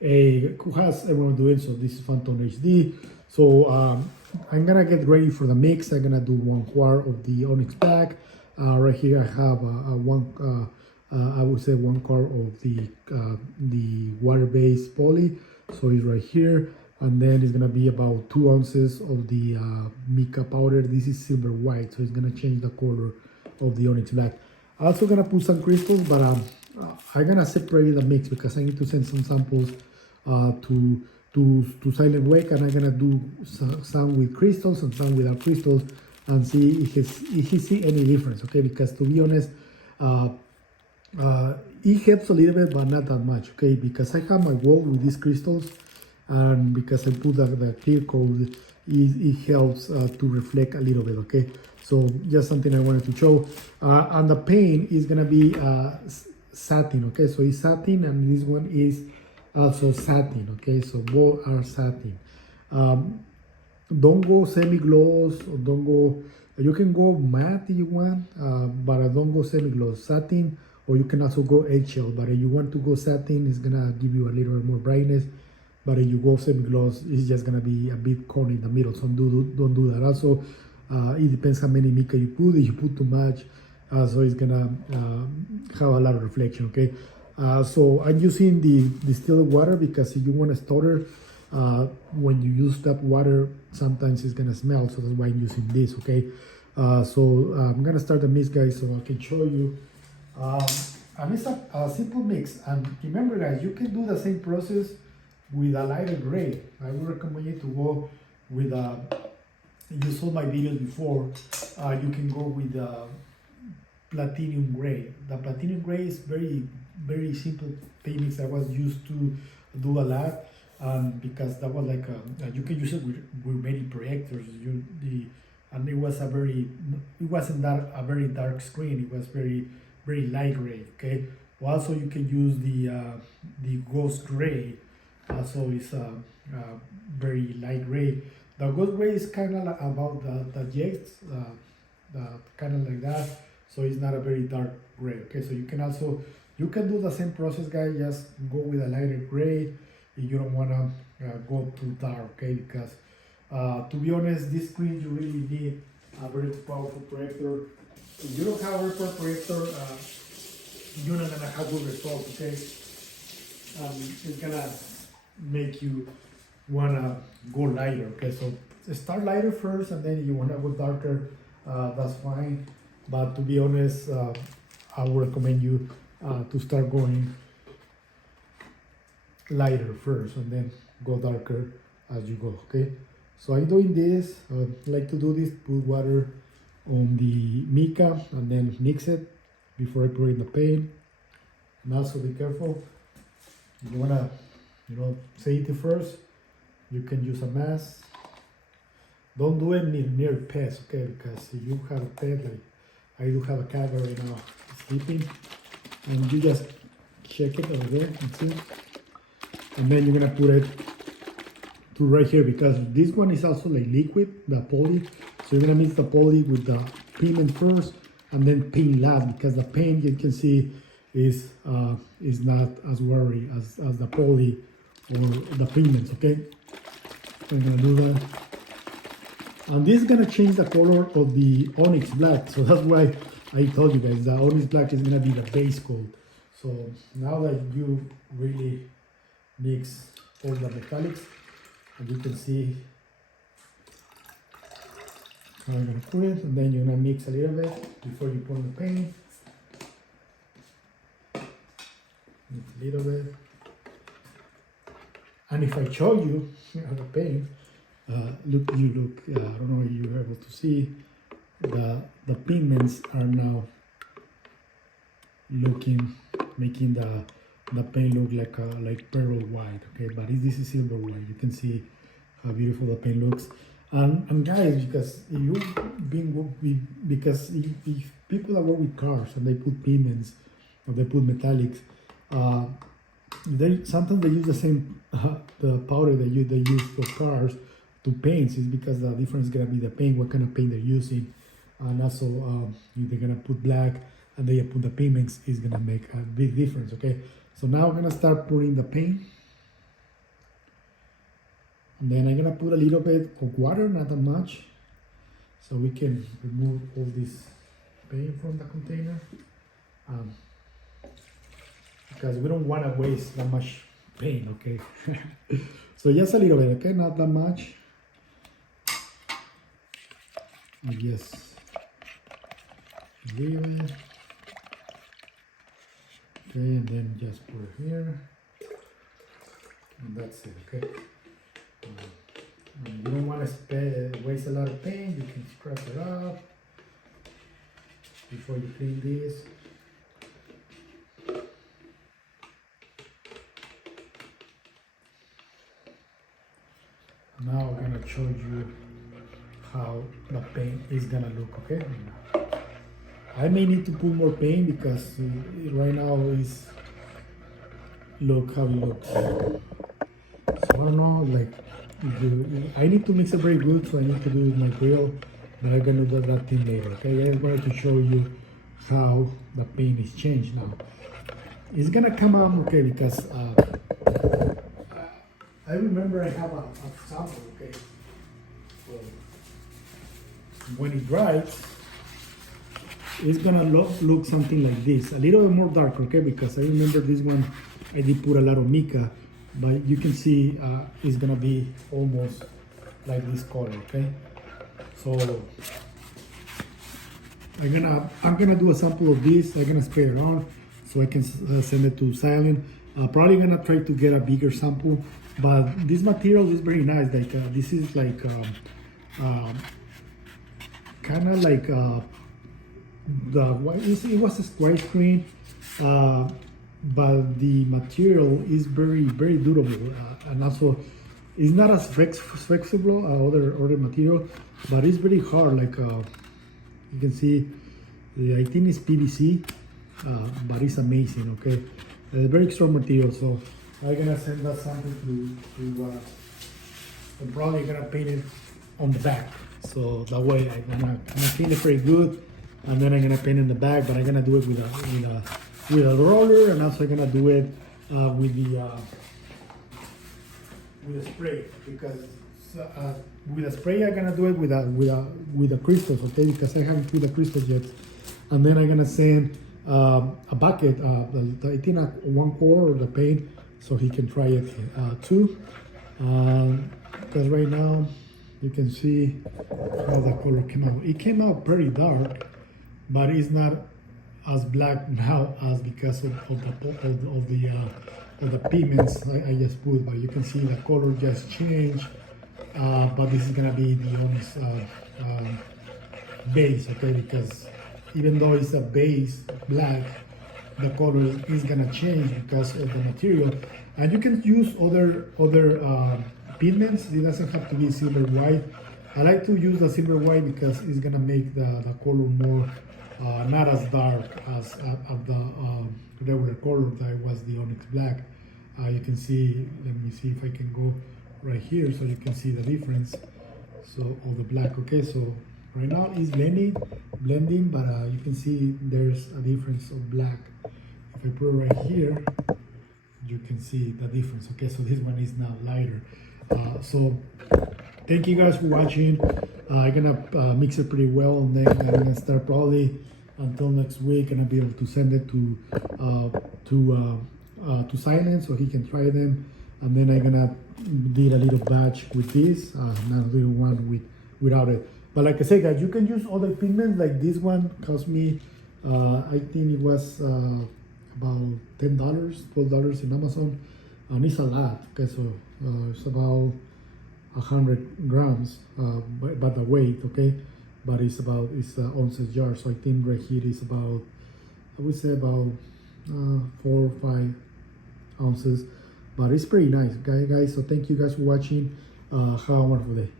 who has everyone doing? So this is PhantomHD. So I'm gonna get ready for the mix. I'm gonna do 1 quart of the Onyx Black. Right here I have I would say 1 quart of the water-based poly. So it's right here, and then it's gonna be about 2 ounces of the mica powder. This is silver white, so it's gonna change the color of the Onyx Black. I'm also gonna put some crystals, but I'm gonna separate the mix because I need to send some samples to Silent Wake, and I'm gonna do some with crystals and some without crystals, and see if he see any difference. Okay, because to be honest, it helps a little bit, but not that much. Okay, because I have my wall with these crystals, and because I put the clear coat, it helps to reflect a little bit. Okay, so just something I wanted to show. And the paint is gonna be satin. Okay, so it's satin, and this one is also satin. Okay, so both are satin. Don't go semi-gloss, or don't go, you can go matte if you want, but don't go semi-gloss. Satin, or you can also go eggshell, but if you want to go satin, it's gonna give you a little bit more brightness. But if you go semi-gloss, it's just gonna be a bit corny in the middle, so don't do that. Also, it depends how many mica you put. If you put too much, so it's gonna have a lot of reflection. Okay, so I'm using the distilled water because if you want to stutter, when you use that water, sometimes it's gonna smell, so that's why I'm using this. Okay, so I'm gonna start the mix, guys, so I can show you. And it's a simple mix, and remember, guys, you can do the same process with a lighter gray. I would recommend you to go with you saw my videos before, you can go with platinum gray. The platinum gray is very simple paint mix I was used to do a lot, because that was like you can use it with many projectors. And it wasn't that a very dark screen. It was very light gray. Okay. Also, you can use the ghost gray. So it's very light gray. The ghost gray is kind of like about the jets, kind of like that. So it's not a very dark gray. Okay, so you can do the same process, guys. Just go with a lighter gray if you don't wanna go too dark. Okay, because to be honest, this screen you really need a very powerful projector. If you don't have a very powerful projector, you're not gonna have good results. Okay, it's gonna make you wanna go lighter. Okay, so start lighter first, and then if you wanna go darker, that's fine. But to be honest, I would recommend you to start going lighter first, and then go darker as you go. Okay, so I'm doing this. I like to do this: put water on the mica and then mix it before I put in the paint. And also be careful. You wanna save it first. You can use a mask. Don't do it near pets, okay? Because if you have a pet, like I do have a cat right now sleeping, and you just check it over there and see, and then you're gonna put it to right here, because this one is also like liquid, the poly. So you're gonna mix the poly with the pigment first, and then paint last, because the paint, you can see, is not as watery as the poly or the pigments. Okay, so I'm gonna do that, and this is gonna change the color of the Onyx Black. So that's why I told you guys the Onyx Black is gonna be the base coat. So now that you really mix all the metallics, and you can see how I'm gonna put it, and then you're gonna mix a little bit before you put the paint. Mix a little bit. And if I show you the paint, I don't know if you're able to see, the pigments are now making the paint look like pearl white. Okay, but this is silver white. You can see how beautiful the paint looks. And guys, because if people that work with cars and they put pigments or they put metallics, sometimes they use the same the powder they use for cars to paints, is because the difference is gonna be the paint, what kind of paint they're using, and also if they're gonna put black and they put the pigments, is gonna make a big difference. Okay, so now I'm gonna start putting the paint. And then I'm gonna put a little bit of water, not that much, so we can remove all this paint from the container. Because we don't want to waste that much paint, okay? So just a little bit, okay? Not that much. Yes. Leave it. Okay, and then just put it here. And that's it, okay? You don't want to waste a lot of paint. You can scrap it off before you clean this. Now I'm gonna show you how the paint is gonna look, okay? I may need to put more paint because right now is look how it looks. So I don't know, like I need to mix it very good, so I need to do it with my grill, but I'm gonna do that thing later, okay? I just wanted to show you how the paint is changed now. It's gonna come out okay because I remember I have a sample, okay? So when it dries, it's gonna look something like this, a little bit more dark, okay? Because I remember this one, I did put a lot of mica, but you can see it's gonna be almost like this color, okay? So I'm gonna do a sample of this. I'm gonna spray it on so I can send it to Satin. Probably gonna try to get a bigger sample, but this material is very nice. Like this is like kind of like it was a square screen, but the material is very durable, and also it's not as flexible other material, but it's very hard. Like you can see, I think it's PVC, but it's amazing. Okay, very strong material. So I'm gonna send that sample to I'm probably gonna paint it on the back, so that way I'm gonna clean it very good, and then I'm gonna paint in the back. But I'm gonna do it with a roller, and also I'm gonna do it with the spray, because with a spray I'm gonna do it with the crystals, okay? Because I haven't put the crystals yet, and then I'm gonna send a bucket, I think 1/4 of the paint, so he can try it too. Because right now you can see how the color came out. It came out pretty dark, but it's not as black now as because of the pigments I just put. But you can see the color just changed. But this is gonna be the Onyx base, okay? Because even though it's a base black, the color is gonna change because of the material. And you can use other pigments. It doesn't have to be silver white. I like to use the silver white because it's gonna make the color more not as dark as the regular color that was the Onyx black. You can see, let me see if I can go right here so you can see the difference. So all the black, okay? So right now it's blending, but you can see there's a difference of black. If I put it right here, you can see the difference, okay? So this one is now lighter. So thank you guys for watching. I'm gonna mix it pretty well, and then I'm gonna start probably until next week, and I'll be able to send it to Satin so he can try them. And then I'm gonna do a little batch with this, not a little one without it. But like I said, guys, you can use other pigments. Like this one cost me, I think it was about $10, $12 in Amazon, and it's a lot. Okay, so it's about 100 grams, but the weight, okay. But it's ounces jar. So I think right here is about, I would say about 4 or 5 ounces. But it's pretty nice, guys. So thank you guys for watching. Have a wonderful day.